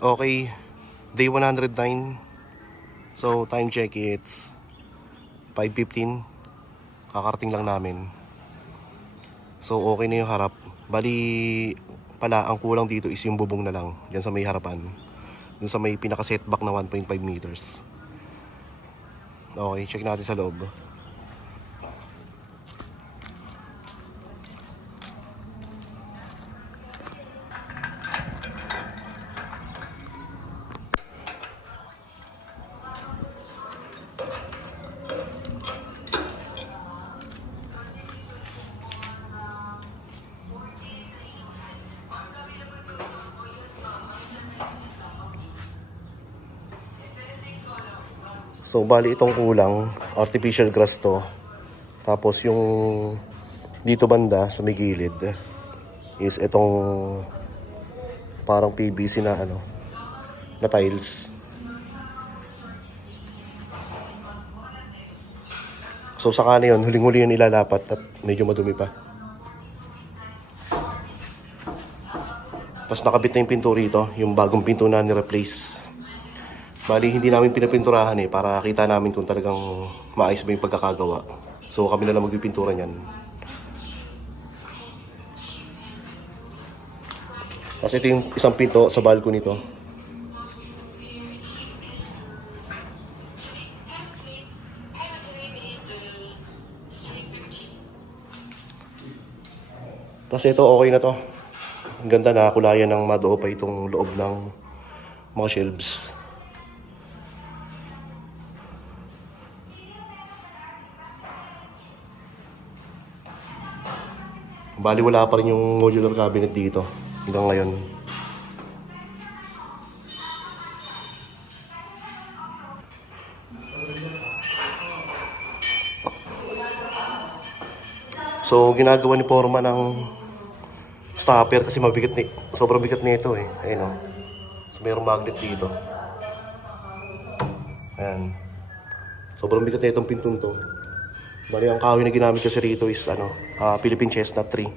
Okay, day 109. So time check, it's 5:15. Kakarating lang namin. So okay na yung harap. Bali pala, ang kulang dito is yung bubong na lang dyan sa may harapan, dun sa may pinaka setback na 1.5 meters. Okay, check natin sa loob. So bali itong kulang, artificial grass to. Tapos yung dito banda sa may gilid is itong parang PVC na na tiles. So saka na yun, huling-huli yun ilalapat at medyo madumi pa. Tapos nakabit na yung pinto rito, yung bagong pinto na ni-replace. Bali, hindi namin pinapinturahan para kita namin kung talagang maayos ba yung pagkakagawa. So kami na lang magpipintura niyan. Kasi ito yung isang pinto sa balcony nito. Tapos ito okay na to. Ang ganda, na kulayan ng madoo pa itong loob ng mga shelves. Bali wala pa rin yung modular cabinet dito hanggang ngayon. So ginagawa ni Forma ng stopper kasi mabigat sobrang bigat nito Ayun o. So mayroong magnet dito. Ayan. Sobrang bigat na itong pintong to. Bali ang kahoy na ginamit kasi rito is Philippine Chestnut tree.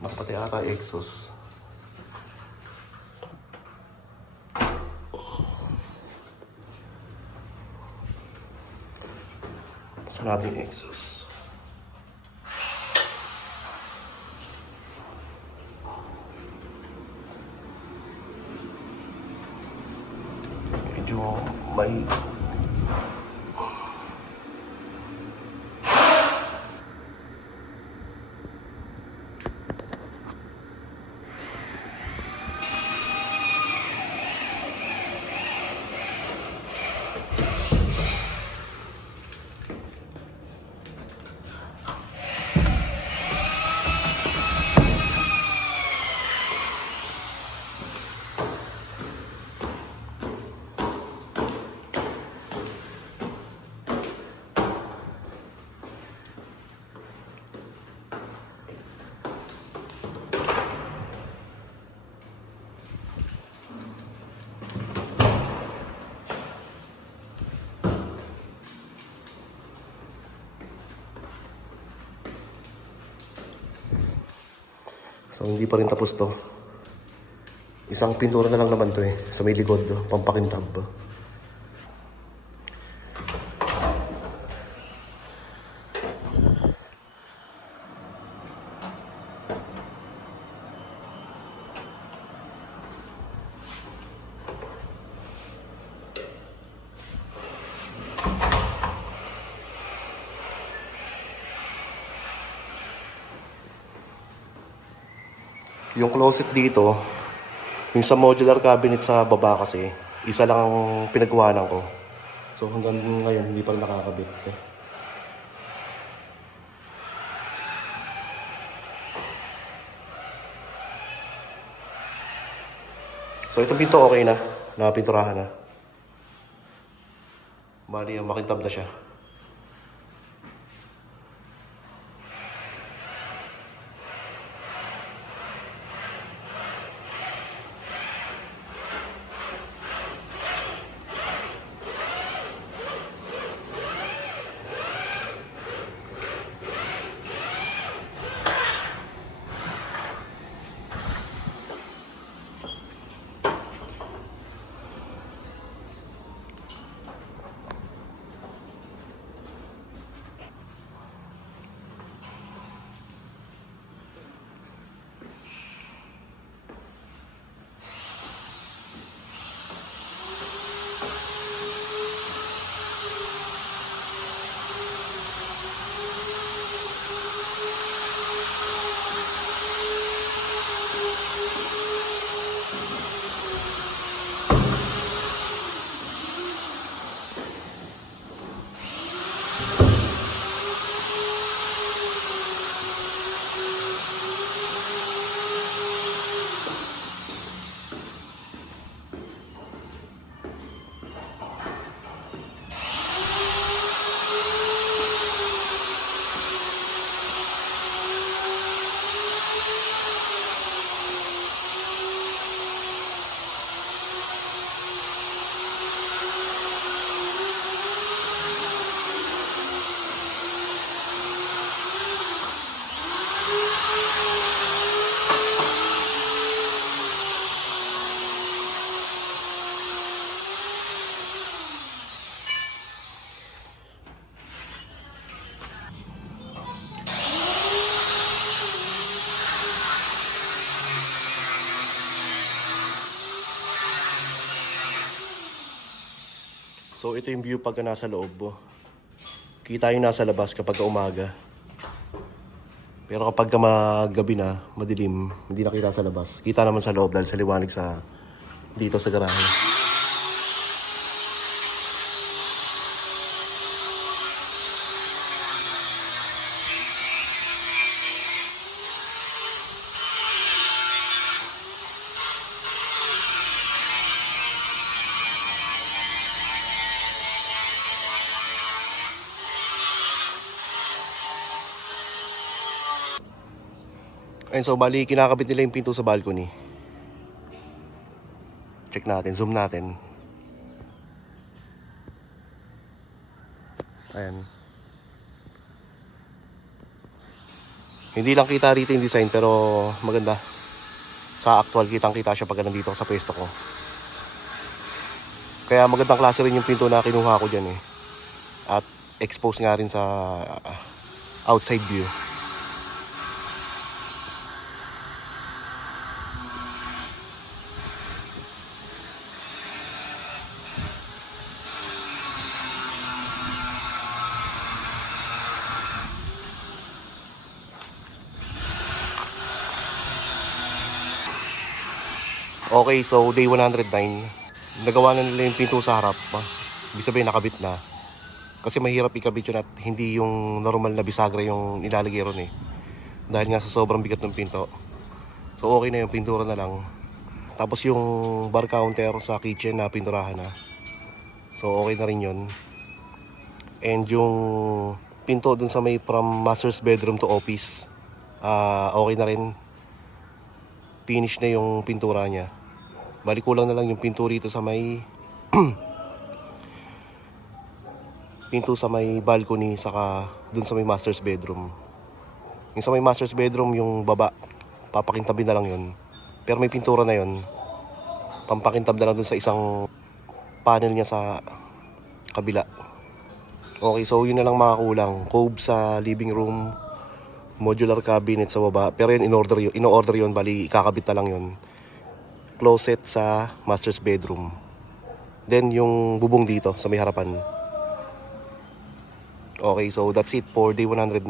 Nakapati ata exhaust. Sa natin exhaust. Medyo may So hindi pa rin tapos to. Isang pintura na lang naman to sa may likod, pampakintab. Yung closet dito, yung sa modular cabinet sa baba kasi, isa lang ang pinagkuhanan ko. So hanggang ngayon hindi pa rin nakakabit. So itong pinto okay na, nakapinturahan na. Bali, makintab na siya. So ito yung view pagka nasa loob. Kita yung nasa labas kapag umaga. Pero kapag magabi na, madilim, hindi nakita sa labas. Kita naman sa loob dahil sa liwanag sa dito sa garahe. Ayun, so bali kinakabit nila yung pinto sa balcony. Check natin, zoom natin. Ayan. Hindi lang kita rito yung design pero maganda. Sa actual kitang kita siya pag nandito sa pwesto ko. Kaya magandang klase rin yung pinto na kinuha ko dyan eh. At expose nga rin sa outside view. Okay, so day 109. Nagawa na nila yung pinto sa harap. Ibig sabihin nakabit na. Kasi mahirap ikabit yun at hindi yung normal na bisagra yung nilalagay ron eh. Dahil nga sa sobrang bigat ng pinto. So okay na yung pintura na lang. Tapos yung bar counter sa kitchen na pinturahan na. So okay na rin yun. And yung pinto dun sa may from master's bedroom to office, okay na rin. Finish na yung pintura niya. Balik kulang na lang yung pinto rito sa may pinto sa may balcony saka dun sa may master's bedroom. Yung sa may master's bedroom yung baba, papakintabin na lang yun. Pero may pintura na yun. Pampakintab na lang dun sa isang panel niya sa kabila. Okay, so yun na lang mga kulang. Cove sa living room, modular cabinet sa baba. Pero yun in-order yun, bali ikakabit na lang yun. Closet sa master's bedroom. Then yung bubong dito sa may harapan. Okay, so that's it for day 109.